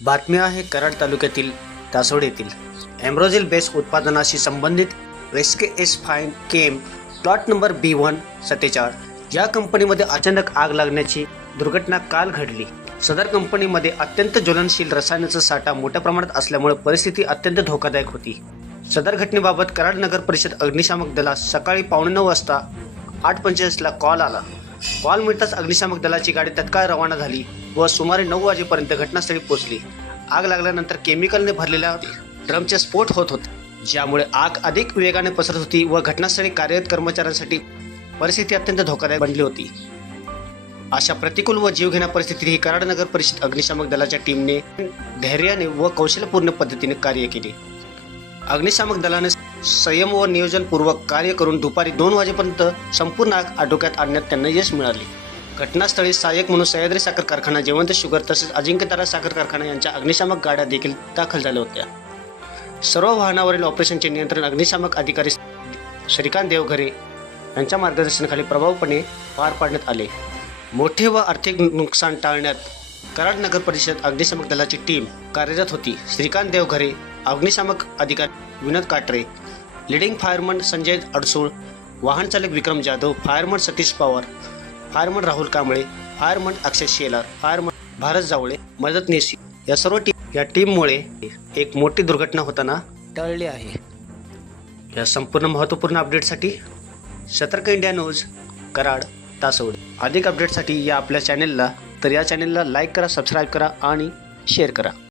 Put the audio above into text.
बातमी आहे कराड तालुक्यातील तासोड येथील एम्ब्रोझिल बेस उत्पादनाशी संबंधित एस फाईन केम प्लॉट नंबर B147 या कंपनीमध्ये अचानक आग लागण्याची दुर्घटना काल घडली। सदर कंपनीमध्ये अत्यंत ज्वलनशील रसायनाचा साठा मोठ्या प्रमाणात असल्यामुळे परिस्थिती अत्यंत धोकादायक होती। सदर घटनेबाबत कराड नगर परिषद अग्निशामक दलास सकाळी 9:15 वाजता 8:45 ला कॉल आला। कॉल मिळताच अग्निशामक दलाची गाडी तत्काळ रवाना झाली व सुमारे 9 वाजेपर्यंत घटनास्थळी पोहोचली। आग लागल्यानंतर केमिकलने भरलेल्या ड्रमचे स्फोट होत होते, ज्यामुळे आग अधिक वेगाने पसरत होती व घटनास्थळी कार्यरत कर्मचाऱ्यांसाठी परिस्थिती अत्यंत धोकादायक बनली होती। अशा प्रतिकूल व जीवघेण्या परिस्थितीत ही कराड नगर परिषद अग्निशामक दलाच्या टीमने धैर्याने व कौशल्यपूर्ण पद्धतीने कार्य केले। अग्निशामक दलाने संयम व नियोजनपूर्वक कार्य करून दुपारी 2 वाजेपर्यंत संपूर्ण आग आटोक्यात आणण्यात त्यांना यश मिळाले। घटनास्थळी सहाय्यक म्हणून सह्याद्री साखर कारखाना, जयवंत शुगर तसेच अजिंक्यतारा साखर कारखाना यांच्या अग्निशामक गाड्या देखील दाखल झाल्या होत्या। सर्व वाहनावरील ऑपरेशनचे नियंत्रण अग्निशामक अधिकारी श्रीकांत देवघरे यांच्या मार्गदर्शनाखाली प्रभावीपणे पार पाडण्यात आले। मोठे व आर्थिक नुकसान टाळण्यात कराड नगर परिषद अग्निशामक दलाची टीम कार्यरत होती। श्रीकांत देवघरे, अग्निशामक अधिकारी विनोद काटरे, लीडिंग फायरमन संजय अडसूळ, वाहन चालक Vikram Jadhav, fireman Satish Pawar, fireman Rahul Kamble, fireman Akshay Shelar, fireman Bharat Jawale, मदतनीस या सर्व या टीममुळे एक मोठी दुर्घटना होताना टळली आहे। या संपूर्ण महत्त्वपूर्ण अपडेटसाठी सतर्क इंडिया न्यूज कराड तासोड। अधिक अपडेटसाठी या आपल्या चॅनेलला लाईक करा, सबस्क्राईब करा आणि शेअर करा।